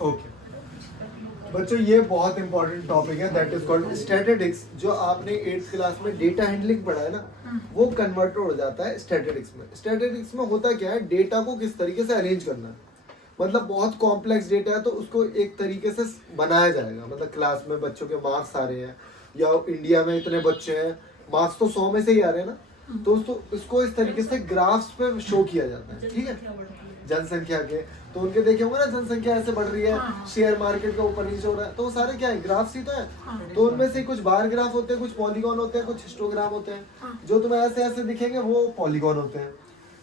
Okay बच्चों, ये बहुत इंपॉर्टेंट टॉपिक है, दैट इज कॉल्ड स्टैटिस्टिक्स। जो आपने 8th क्लास में डेटा हैंडलिंग पढ़ा है ना, वो कन्वर्ट हो जाता है स्टैटिस्टिक्स में। स्टैटिस्टिक्स में होता क्या है, डेटा को किस तरीके से अरेंज करना है। मतलब बहुत कॉम्प्लेक्स डेटा है तो उसको एक तरीके से बनाया जाएगा। मतलब क्लास में बच्चों के मार्क्स आ रहे हैं, या इंडिया में इतने बच्चे हैं, मार्क्स तो 100 में से ही आ रहे हैं ना, तो उसको इस तरीके से ग्राफ्स पे शो किया जाता है। ठीक है, जनसंख्या के, तो उनके देखे होंगे ना, जनसंख्या ऐसे बढ़ रही है, शेयर मार्केट का ऊपर नीचे हो रहा है, तो वो सारे क्या है, ग्राफ्स ही तो है। तो उनमें से कुछ बार ग्राफ होते हैं, कुछ पॉलीगॉन होते हैं, कुछ हिस्टोग्राम होते हैं। जो तुम्हें ऐसे ऐसे दिखेंगे वो पॉलीगॉन होते हैं।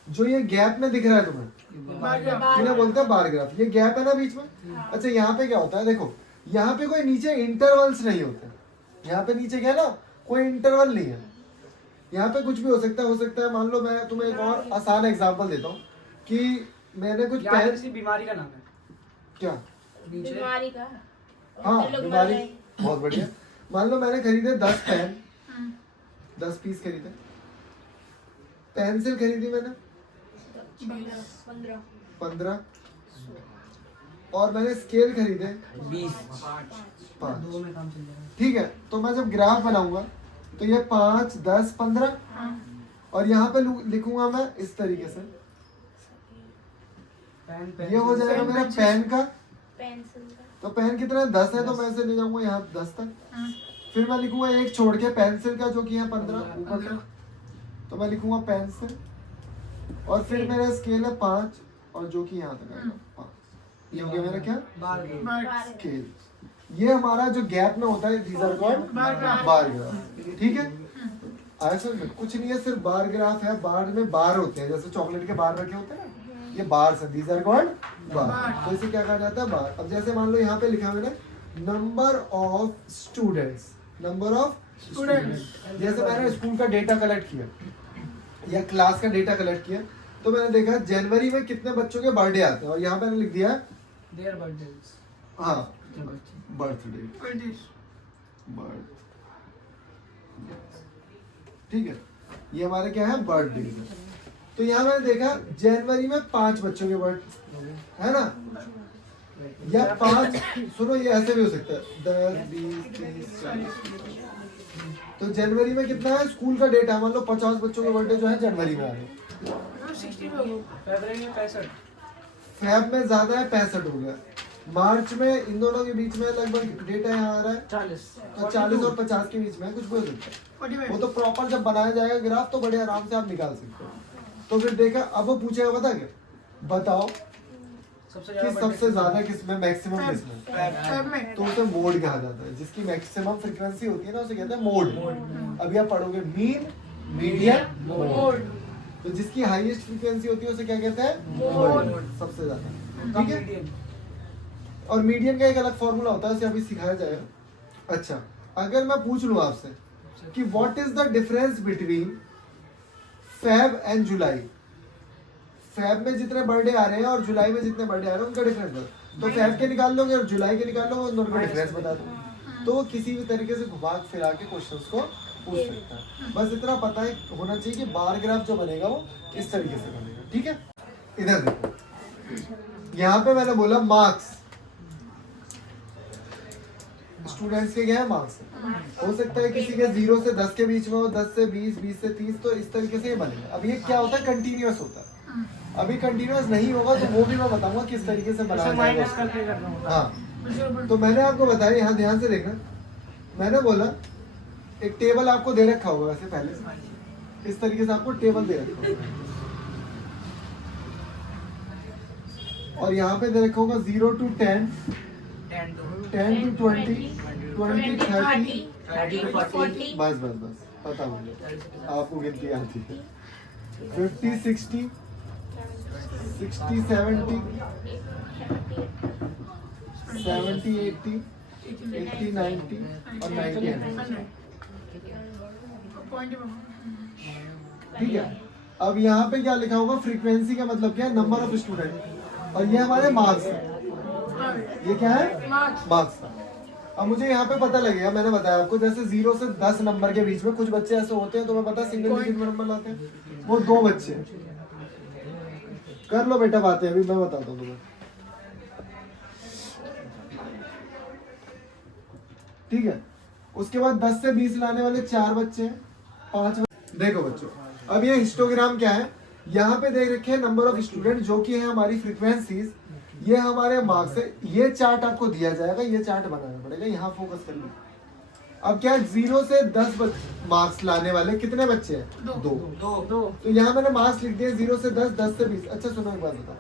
जो ये गैप में दिख रहा है तुम्हें, इन्हें बोलते हैं बार ग्राफ। ये गैप है ना बीच में। अच्छा, यहाँ पे क्या होता है, देखो यहाँ पे कोई नीचे इंटरवल्स नहीं होते। यहाँ पे नीचे क्या है ना, कोई इंटरवल नहीं है। यहाँ पे कुछ भी हो सकता है। मान लो मैं तुम्हें एक और आसान एग्जांपल देता हूँ कि मैंने कुछ किसी बीमारी का नाम है क्या, बीमारी का, हाँ बीमारी, बहुत बढ़िया। मान लो मैंने खरीदे 10 पेन, 10 पीस खरीदे। पेंसिल खरीदी मैंने 15, और मैंने स्केल खरीदे 5। ठीक है, तो मैं जब ग्राफ बनाऊंगा तो ये 5, 10, 15, और यहाँ पे लिखूंगा मैं इस तरीके से। ये हो जाएगा मेरा पेन का। तो पेन कितना है, 10 है, तो मैं इसे ले जाऊंगा यहाँ 10 तक। फिर मैं लिखूंगा एक छोड़ के पेंसिल का, जो कि है 15 ऊपर तक, तो मैं लिखूंगा पेंसिल। और फिर मेरा स्केल है 5, और जो कि यहाँ तक आएगा 5। ये हो गया मेरा क्या, स्केल। ये हमारा जो गैप में होता है, these are called bar graph. ठीक है, ऐसा कुछ नहीं है, सिर्फ बार ग्राफ है। बार में बार होते हैं, जैसे चॉकलेट के बार रखे होते हैं ना, ये बार से, दीज आर कॉल्ड बार। तो इसे क्या कहा जाता है, बार। अब जैसे मान लो यहाँ पे लिखा मैंने number of students, number of students. जैसे मैंने स्कूल का डेटा कलेक्ट किया या क्लास का डेटा कलेक्ट किया, तो मैंने देखा जनवरी में कितने बच्चों के बर्थडे आते हैं, और यहाँ पे मैंने लिख दिया देयर बर्थडेज। हाँ, बर्थडे, बर्थ, ठीक है, ये हमारे क्या है, बर्थडे। तो यहाँ मैंने देखा जनवरी में 5 बच्चों के बर्थडे है ना, या 5, सुनो ये ऐसे भी हो सकता है 10, 20, 30, 40। तो जनवरी में कितना है, स्कूल का डेटा, मान लो 50 बच्चों के बर्थडे जो है जनवरी में आ रहे हैं। फरवरी में 65, फेब में ज्यादा है, 65 हो गया। मार्च में इन दोनों के बीच में लगभग डेटा यहाँ आ रहा है 40, तो 40 और 50 के बीच में कुछ भी हो सकता है। वो तो प्रॉपर जब बनाया जाएगा ग्राफ, तो बड़े आराम से आप निकाल सकते हो। तो फिर देखा, अब वो पूछेगा, पता क्या, बताओ कि सबसे ज्यादा किसमें, मैक्सिमम किसमें, तो उसे मोड कहा जाता है। जिसकी मैक्सिमम फ्रीक्वेंसी होती है ना, उसे कहते हैं मोड। अभी आप पढ़ोगे मीन, मीडियन, मोड। तो जिसकी हाईएस्ट फ्रीक्वेंसी होती है उसे क्या कहते हैं, मोड, सबसे ज्यादा। ठीक है, और मीडियन का एक अलग फॉर्मूला होता है, उसे अभी सिखाया जाएगा। अच्छा, अगर मैं पूछ लूं आपसे कि what is the difference between Feb and July, Feb में जितने बर्थडे आ रहे हैं और जुलाई में जितने बर्थडे आ रहे हैं, उनका डिफरेंस बताओ। तो फेब के निकाल लोगे और जुलाई के निकाल लोगे, दोनों का डिफरेंस बता दो। तो वो किसी भी तरीके से घुमा फिरा के क्वेश्चंस को पूछ सकता है। बस इतना पता है होना चाहिए कि बार ग्राफ जो बनेगा वो इस तरीके से बनेगा। ठीक है, इधर देखो, यहाँ पे मैंने बोला मार्क्स, स्टूडेंट्स के क्या है, मार्क्स। हो सकता है किसी के 0 से 10 के बीच में हो, 10 से 20, 20 से 30, तो इस तरीके से ये बनेगा। अब ये क्या होता है, कंटिन्यूअस होता है। अभी कंटिन्यूअस नहीं होगा तो वो भी मैं बताऊंगा किस तरीके से बनाया जाएगा। हाँ, तो मैंने आपको बताया, यहाँ ध्यान से देखना, मैंने बोला एक टेबल आपको दे रखा होगा वैसे पहले से, इस तरीके से आपको टेबल दे रखा होगा, और यहाँ पे दे रखा होगा 0 to 10, 10 to 20, 20 30, 30 to 40। बस बस बस, पता मुझे, आपको गिनती आती है। 50, 60, 60, 70, 70, 80, 80, 90 और 90 100। ठीक है, अब यहाँ पे क्या लिखा होगा, फ्रीक्वेंसी का मतलब क्या है, नंबर ऑफ स्टूडेंट, और ये हमारे मार्क्स है। ये क्या है, मार्क्स। अब मुझे यहाँ पे पता लगेगा, मैंने बताया आपको, जैसे 0 से 10 नंबर के बीच में कुछ बच्चे ऐसे होते हैं, तो मैं पता सिंगल डिजिट में नंबर लाते हैं, वो 2 बच्चे। कर लो बेटा बातें, अभी मैं बताता हूँ तुम्हें। ठीक है। उसके बाद 10 से 20 लाने वाले 4 बच्चे हैं, 5 देखो बच्चों, अब ये हिस्टोग्राम क्या है, यहाँ पे देख रखे हैं नंबर ऑफ स्टूडेंट जो कि है हमारी फ्रीक्वेंसीज, ये हमारे मार्क्स है। ये चार्ट आपको दिया जाएगा, ये चार्ट बनाना पड़ेगा, यहाँ फोकस कर लो। अब क्या 0 से 10 मार्क्स लाने वाले कितने बच्चे हैं? 2। तो यहाँ मैंने मार्क्स लिख दिए 0 से 10, 10 से 20। अच्छा सुनो एक बात बताओ,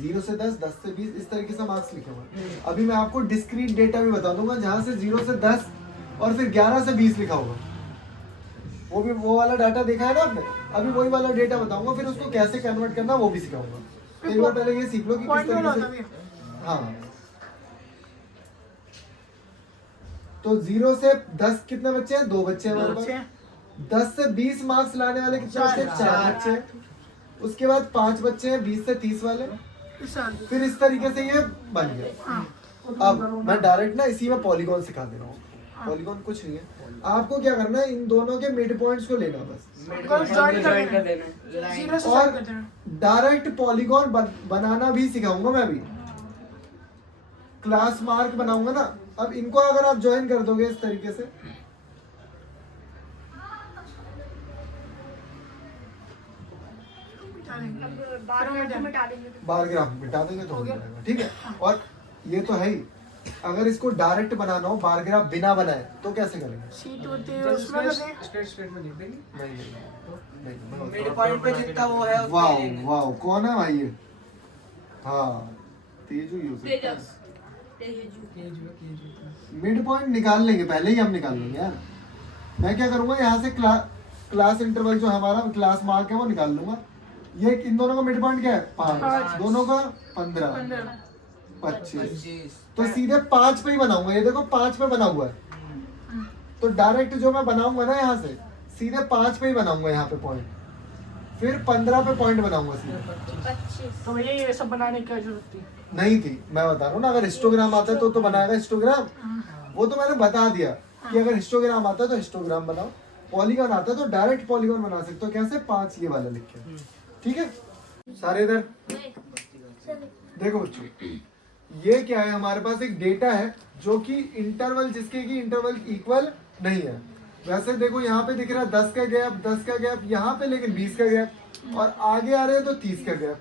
0 से 10, 10 से 20 इस तरीके से मार्क्स लिखे हुए। अभी मैं आपको डिस्क्रीट डेटा भी बता दूंगा जहाँ से 0 से 10 और फिर 11 से 20 लिखा होगा। वो भी वो वाला डाटा देखा है ना आपने, अभी वही वाला डेटा बताऊंगा, फिर उसको कैसे कन्वर्ट करना वो भी सिखाऊंगा। एक बार पहले ये सीख लो कि किस तरीके से। हाँ, तो 0 से 10 कितने बच्चे हैं? 2 बच्चे हैं हमारे पास। 10 से 20 मार्क्स लाने वाले कितने बच्चे हैं? 4 बच्चे हैं। उसके बाद 5 बच्चे हैं 20 से 30 वाले। फिर इस तरीके से ये बन गया। अब मैं डायरेक्ट ना इसी में पॉलीगॉन सिखा दे रहा हूँ। पॉलीगॉन कुछ नहीं है, आपको क्या करना है, इन दोनों के मिड पॉइंट्स को लेना बस, और डायरेक्ट पॉलीगॉन बनाना भी सिखाऊंगा मैं अभी, क्लास मार्क बनाऊंगा ना। अब इनको अगर आप ज्वाइन कर दोगे इस तरीके से, बार ग्राफ मिटा देंगे तो हो जाएगा, ठीक है। और ये तो है ही, अगर इसको डायरेक्ट बनाना हो बार ग्राफ बिना बनाए तो कैसे करेंगे? शीट होती है उसमें स्ट्रेट में लिख देंगे। नहीं, मिड पॉइंट पे जितना वो है वाओ वाओ, कौन है भाई ये? हाँ, तेजू यूज मिड पॉइंट निकाल लेंगे, पहले ही हम निकाल लेंगे यार। मैं क्या करूंगा, यहाँ से क्लास इंटरवल जो हमारा क्लास मार्क है वो निकाल लूंगा। ये इन दोनों का मिड पॉइंट क्या है? 5, दोनों का 15, 25, तो सीधे 5 पे ही बनाऊंगा। ये देखो 5 पे बना हुआ है, तो डायरेक्ट जो मैं बनाऊंगा ना यहाँ से सीधे 5 पे ही बनाऊंगा यहाँ पे पॉइंट, फिर 15 पे पॉइंट बनाऊंगा सीधे। 25। तो भैया ये सब बनाने की क्या जरूरत थी? नहीं थी, मैं बता रहा हूँ ना, अगर हिस्टोग्राम आता है तो बनाएगा हिस्टोग्राम, वो तो मैंने बता दिया कि अगर हिस्टोग्राम आता है तो हिस्टोग्राम बनाओ, पॉलीगॉन आता है तो डायरेक्ट पॉलीगॉन बना सकते हो। कैसे? 5 ये वाला लिख के, ठीक है। सारे इधर देखो बच्चों, ये क्या है, हमारे पास एक डेटा है जो कि इंटरवल, जिसके की इंटरवल इक्वल नहीं है। वैसे देखो यहाँ पे दिख रहा है 10 का गैप, 10 का गैप यहाँ पे, लेकिन 20 का गैप, और आगे आ रहे हैं तो 30 का गैप,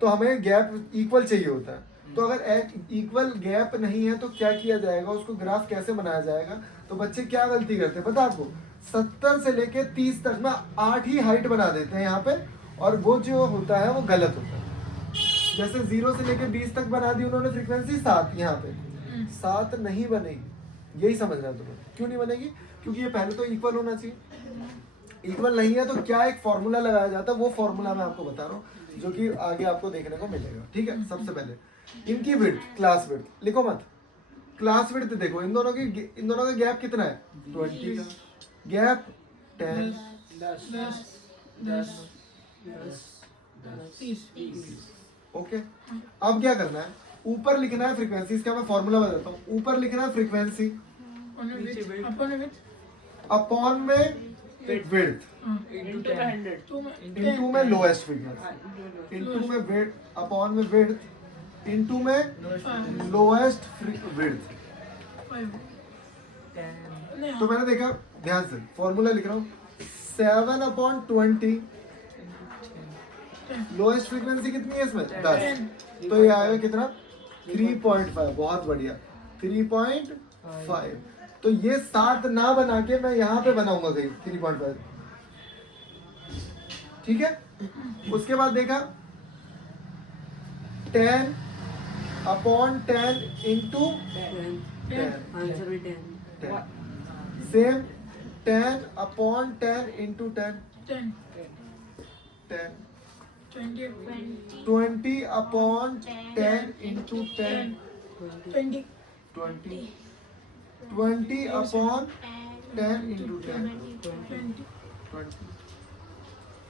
तो हमें गैप इक्वल चाहिए होता है। तो अगर इक्वल गैप नहीं है तो क्या किया जाएगा, उसको ग्राफ कैसे बनाया जाएगा? तो बच्चे क्या गलती करते हैं पता आपको, 70 से लेके 30 तक में 8 ही हाइट बना देते हैं यहाँ पे, और वो जो होता है वो गलत होता है। जैसे 0 से लेके 20 तक बना दी उन्होंने फ्रीक्वेंसी 7, यहाँ पे 7 नहीं बनेगी, यही समझ रहा है तुम्हें। क्यों नहीं बनेगी? क्योंकि ये पहले तो इक्वल होना चाहिए। इक्वल नहीं है तो क्या एक फॉर्मूला लगाया जाता है, वो फॉर्मूला मैं आपको बता रहा हूँ, जो कि आगे आपको देखने को मिलेगा, ठीक है। सबसे पहले इनकी विड्थ, क्लास विड्थ लिखो मत, क्लास विड्थ देखो, इन दोनों का गैप कितना है? 20 का गैप, 10, 30। ओके। अब क्या करना है, ऊपर लिखना है फ्रीक्वेंसी, इसका मैं फॉर्मूला बताता हूँ। ऊपर लिखना है फ्रीक्वेंसी अपॉन में विड्थ, इनटू में लोएस्ट फ्रीक्वेंसी, इनटू में विड्थ, अपॉन में विड्थ, इनटू में लोएस्ट विड्थ। तो मैंने देखा, ध्यान से फॉर्मूला लिख रहा हूँ, 7/20, लोएस्ट फ्रीक्वेंसी कितनी है इसमें? 10, तो ये आएगा कितना? 3.5। बहुत बढ़िया, 3.5। तो ये 7 ना बना के मैं यहाँ पे बनाऊंगा कहीं 3.5, ठीक है। उसके बाद देखा 10/10 into 10, same 10/10 into 10, 20/10 into 10, 20/10 into 10, 20।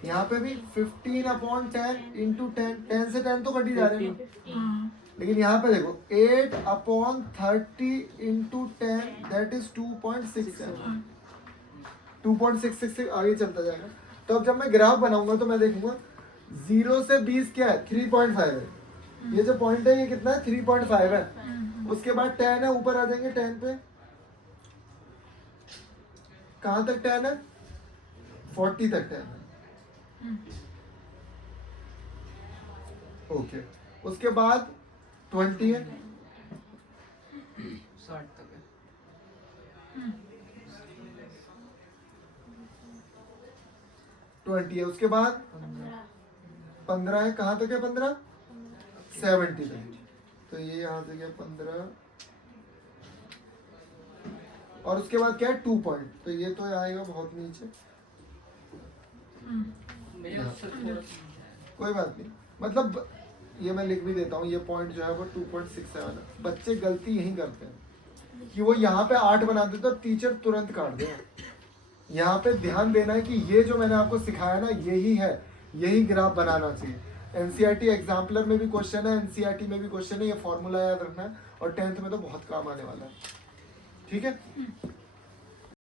यहाँ पे भी 15/10 इंटू 10, 10 से 10 तो कट ही जा रहे हैं, लेकिन यहाँ पे देखो 8/30 इंटू 10, दैट इज 2.67, 2.66 से आगे चलता जाएगा। तो अब जब मैं ग्राफ बनाऊंगा तो मैं देखूंगा 0 से 20 क्या है? 3.5 है। ये जो पॉइंट है ये कितना है? 3.5 है। उसके बाद 10 है, ऊपर आ जाएंगे 10 पे। कहां तक 10 है? 40 तक 10 है। ओके, उसके बाद 20 है, 60 तक है। 20 है, उसके बाद 15 है। कहां तक है 15? 70 तक। तो ये यहां से गया 15, और उसके बाद क्या है 2 पॉइंट, तो ये तो आएगा बहुत नीचे। भैया उससे थोड़ा सा कोई बात नहीं, मतलब ये मैं लिख भी देता हूँ, ये पॉइंट जो है वो 2.67 है। बच्चे गलती यही करते हैं कि वो यहाँ पे 8 बना देते तो टीचर तुरंत काट दे। यहाँ पे ध्यान देना है कि ये जो मैंने आपको सिखाया ना, यही है, यही ग्राफ बनाना चाहिए। एनसीईआरटी एग्जाम्पलर में भी क्वेश्चन है, एनसीईआरटी में भी क्वेश्चन है, ये फॉर्मूला याद रखना है, और 10th में तो बहुत काम आने वाला है। ठीक है।